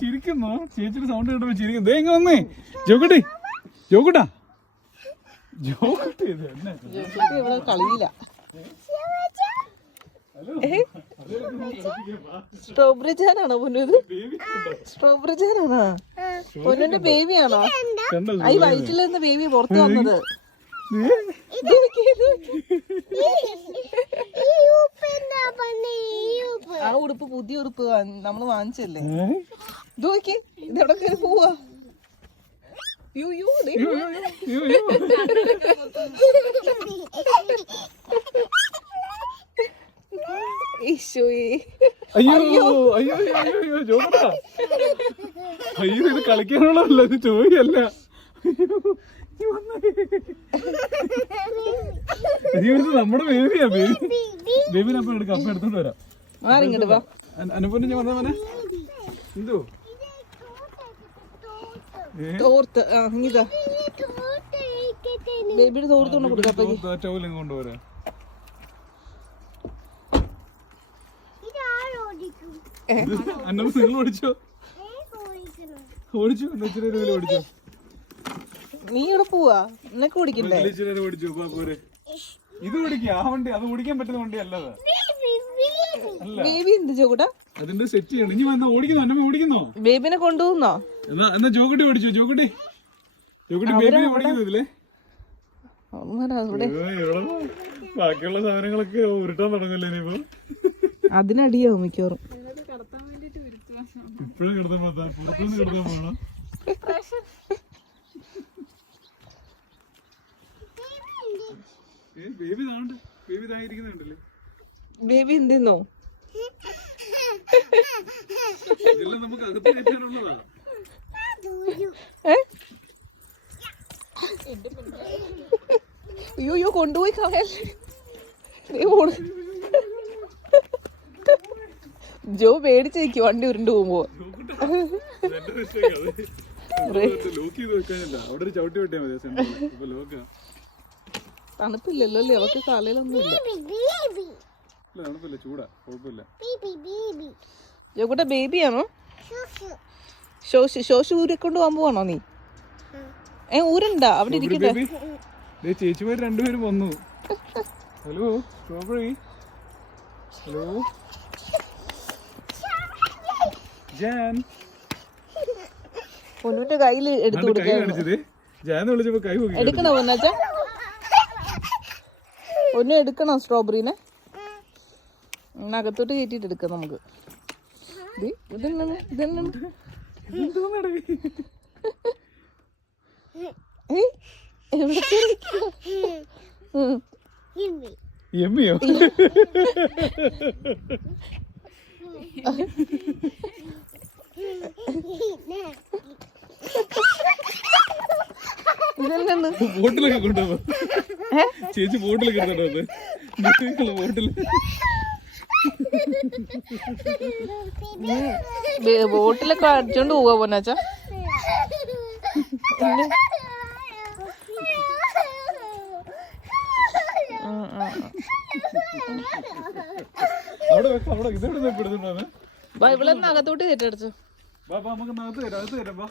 ചിരിക്കുന്നോ? ചേച്ചിയുടെ സൗണ്ട് കേട്ടപ്പോ ചിരിക്കുന്നു. ഇങ്ങ വന്നേ ജോക്കുട്ടി, ജോക്കുട്ടാ, ജോക്കുട്ടി ഇവിടെ കളിയില്ല. സ്ട്രോബെറി ജാനാണോ പൊന്നു? ഇത് സ്ട്രോബെറി ജാനാണോ? പൊന്നിന്റെ ബേബിയാണോ? ഈ വയറ്റിൽ നിന്ന് ബേബി പുറത്തു വന്നത്. ആ ഉടുപ്പ് പുതിയ ഉടുപ്പ് നമ്മള് വാങ്ങിച്ചല്ലേ? നോക്കി ഇതെവിടെ കയറി പോവാ? അയ്യോ അയ്യോ അയ്യോ ജോക്കട്ടാ, അയ്യോ ഇത് കളിക്കാനുള്ളതല്ല, ഇത് ചോദിയല്ല. അയ്യോ ഇത് നമ്മുടെ ബേബിയാ. ബേബിനെ അപ്പം എടുക്കാം, അപ്പം എടുത്തോണ്ട് വരാം. അനുപൂർണ്ണ ഞാൻ പറഞ്ഞ എന്തോ ബേബിയുടെ തോർത്തോണ്ട് കൊടുക്കാം. കൊണ്ടുപോരാ. അന്നൊന്ന് നിങ്ങൾ ഓടിച്ചോ, ഓടിച്ചു ഓടിച്ചോ. നീ ഇവിടെ പോവാ? നിനക്ക് ഓടിക്കണ്ടേ? ഓടിച്ചു പോരെ. ഇത് ഓടിക്കുക, ആ വണ്ടി അത് ഓടിക്കാൻ പറ്റുന്ന വണ്ടി അല്ലത്. ബേബി എന്ത് ചോട്ടാ അതിന്റെ സെറ്റ് ചെയ്യണം. ഇനി വന്നാ ഓടിക്കുന്നോ? അന്നമ്മ ഓടിക്കുന്നോ? ബേബിനെ കൊണ്ടുപോകുന്നോ? എന്നാ ജോക്കുട്ടി ഓടിച്ചു. ജോക്കുട്ടി ബേബിനെ ഓടിക്കുന്നു ഇതില്. ബാക്കിയുള്ള സാധനങ്ങളൊക്കെ ഉരുട്ടാൻ തുടങ്ങില്ലേ ഇനിയിപ്പോ? അതിനടിയാവും മിക്കവാറും. ഇപ്പഴും കിടത്താൻ പുറത്തുനിന്ന് കിടത്താൻ പോകണം. ബേബി താണ്ട്, ബേബി തായിരിക്കുന്നുണ്ടല്ലേ? ബേബി എന്തെന്നോ? ഇതെല്ലാം നമുക്ക് അകത്ത് കയറ്റാനുള്ളതാ. അയ്യോ കൊണ്ടുപോയി കളയല്ലേ. ജോ പേടിച്ച് നിൽക്കും വണ്ടി ഉരുണ്ടു പോകുമ്പോ. തണുപ്പില്ലല്ലോ അല്ലേ അവർക്ക്? കാലയിലൊന്നും ഇല്ല. ജോക്കൂട്ട ബേബിയാണോ? ശോശ് ഊരിക്കൊണ്ട് പോകാൻ പോവാണോ നീ? ഊരണ്ട അവിടെ ഇരിക്കട്ടെ. ചേച്ചിമാർ രണ്ടുപേരും വന്നു. Hello strawberry, hello Jan. പൊന്നുവിന്റെ കയ്യിൽ എടുത്തു കൊടുക്കാണിച്ചത്. ജാൻ വിളിച്ചപ്പോ കൈ എടുക്കണോ പൊന്നാച്ച? പൊന്നു എടുക്കണോ സ്ട്രോബെറിനെ? അകത്തോട്ട് കയറ്റിട്ട് എടുക്കാം നമുക്ക്. എമ്മിയോ? ബോട്ടിലൊക്കെ കൊണ്ടുപോ ചേച്ചി, ബോട്ടിലൊക്കെ എടുത്തോണ്ട് ബോട്ടില്. ബോട്ടിലൊക്കെ അടിച്ചോണ്ട് പോവാ പൊന്നാച്ച. അവിടെ ഇതെവിടെ ഇവിടെ അകത്തോട്ട് കയറ്റടിച്ചു. നമുക്ക് അകത്ത് തരാം,